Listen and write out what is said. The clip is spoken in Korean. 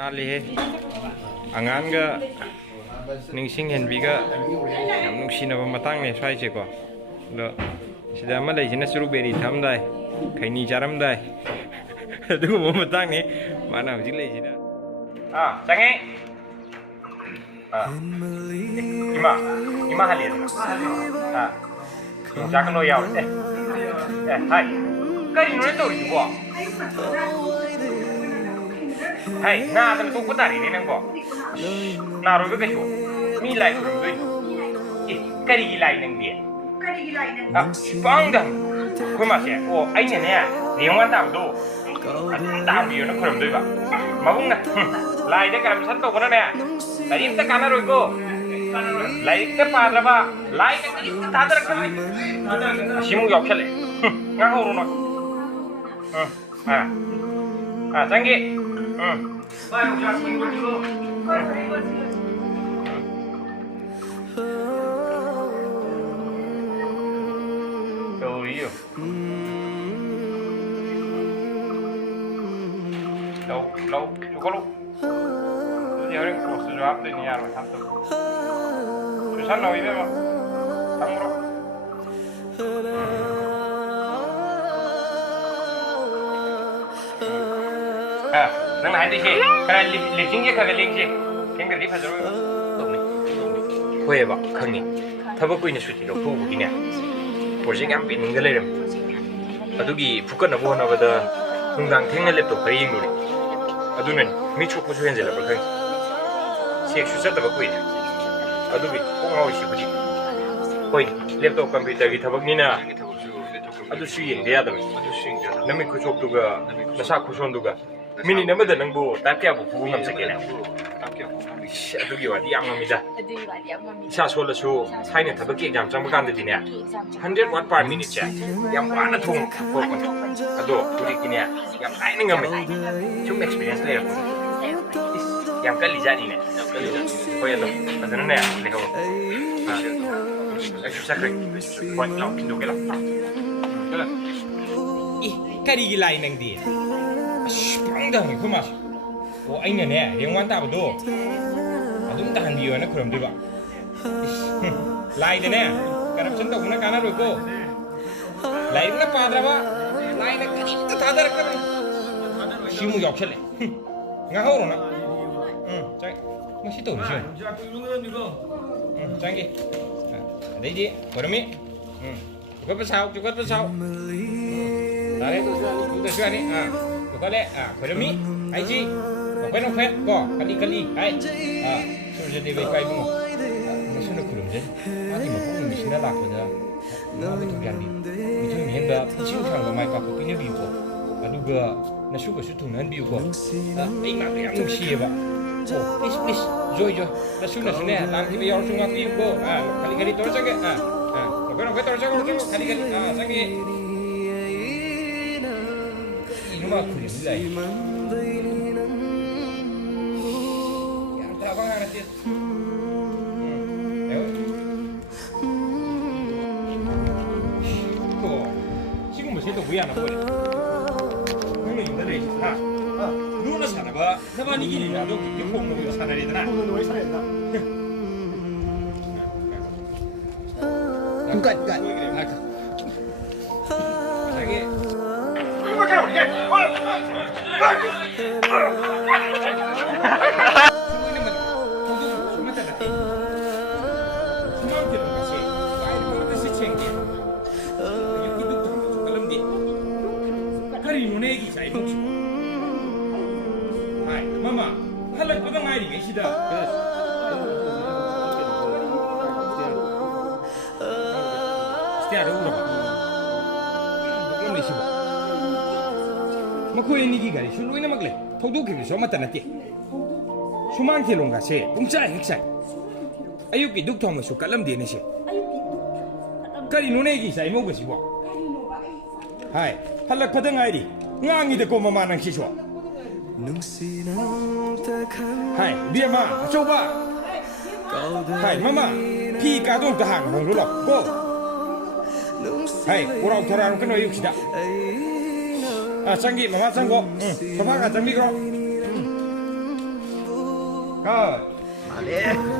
나리 안간가 닝싱 헨비가 ꯌꯥꯝ ꯅꯨꯡꯁꯤꯅꯕ ꯃꯇꯥꯡꯅꯦ ꯁ꯭ꯋꯥꯏꯁꯦꯀꯣ ꯑꯗꯣ ꯁꯤꯗ ꯑꯃ ꯂꯩꯁꯤꯅ ꯁ꯭ꯇ꯭ꯔꯣꯕꯦꯔꯤ ꯊꯝꯗꯥꯏ ꯈꯩꯅꯤ ꯆꯥꯔꯝꯗꯥꯏ ꯑꯗꯨꯒꯨꯝꯕ ꯃꯇꯥꯡꯅꯦ ꯃꯥꯅ ꯍꯧꯖꯤꯛ ꯂꯩꯁꯤꯅ ꯆꯪꯉꯦ 이마 이마 할 일. 작은 거 야올 때. 하이. 까지 눈을 떠오르고. 하이. 나는 또 보다리 내는 거. 나로 그게 쇼. 미 라이 그럼 돼. 까리기 라이는 게. 까리기 라이는. 빵당. 그 맛이야. 아이네네. 내용만 담도. 담비요는 그럼 돼 봐. 마붕나. 라이데 그럼 산도 그러네. Tadi kita kanan ruko, lain kita pada lain kita tadar kali, simu jauh kali, nggak urun canggih, baru jelas minggu dulu, tuh iyo, lau, cukup lu. Giờ đến cuộc sự job đến nhà rồi thăm tục. Chú sẵn nói với mà. Thăm rồi. Nâng lại đi chị. Cái này liệp chính chứ cái liên chị. Cái cái liệp phải rồi. Đúng này. Huệ bảo không nhỉ. Thà bác quên suy nghĩ phụ cái này. Bố sẽ ngắm biển cái này. Adugi 북한 나보 하나보다 동당 탱을 랩도 거의 인물이. 아두는 미초 고수 현재라 볼까. 시 수사도 받고 있네. 아두비 공하고 싶으지. 거의 랩톱 컴퓨터기 타박니나 아두 수행 돼야다. 남의 그 족도가 나사 고선도가 미니 남들 능부 답게하고 부분 남색이네. 아두기 와디 양맘이다. 샤 솔라수 사이네 타박기 exam 장부 간데디네. 100 watt per minute 차. 양 많아 통 보고. 아두 우리 기네. 양 많이 ngầm. 좀 experience 내려. 양 깔리자니네. 보여도 맞는 애 내가 exercise point long kindo게라 이 까리기 라이능디 빵당이 그 맛. 아이네네 영원 따봐도 아좀 다 한디요나 그럼 돼봐. 라이드네 corruption 또 그나 까나로 있고 라이드나 빠드라봐 라이드 까짓도 다 다르거든. 시무 역설래 nga hậu rồi nè, chạy, nó xí tổ được chưa? Chạy đi, đấy đi, vào đây mi, chụp cái sao, đấy, chúng ta chơi đi, chụp cái đấy, vào đây mi, ai chi, vào cái nó có, kali, ai, rồi giờ về quay không? Nó xuống được cửa rồi, thì mà cũng mình xin đã lạc rồi đó, nó bị thuộc đi, mình thôi mình hiện tại chịu thằng của mày có cái này bị có, 누가 나 슈가 슈퉁은 비우고 이마 그냥 무시해봐. please joy 나 슈나 슈네 람티비 열중과 비우고 가리가리 떨어져게 그거는 왜 떨어져고 그러고 가리가리 상기 이놈아 그림이다 야 들어가 하나 띄 지금 뭐 새도 왜 안 와버려. 누나 사나봐. 나만 이기니 나도 그렇게 공부를 사나리더나. 공부를 사나리더나. 그러니까. 자기. 뭐가 우리가? Mama, halak pa nga rin ay sida. Setiap ulo ba? Buklam ni siya. Makuha ni gigari, suluy na magle. Tawdukin ni siya mata natin. Sumang kilong kasi, pungsay heksay. Ayok iduk tong masuk kalam din siya. Kari nunay gisa imo kasi ba? Hai, halak pa nga rin. Ngangi de ko mamanang siya. Hai, dia mah, coba. Hai, mama, pi kadung tahan dulu lah. Go. Hai, orang kena yuk sudah. Canggih, mama sanggup. Coba kan canggih kau. 가. 안 해.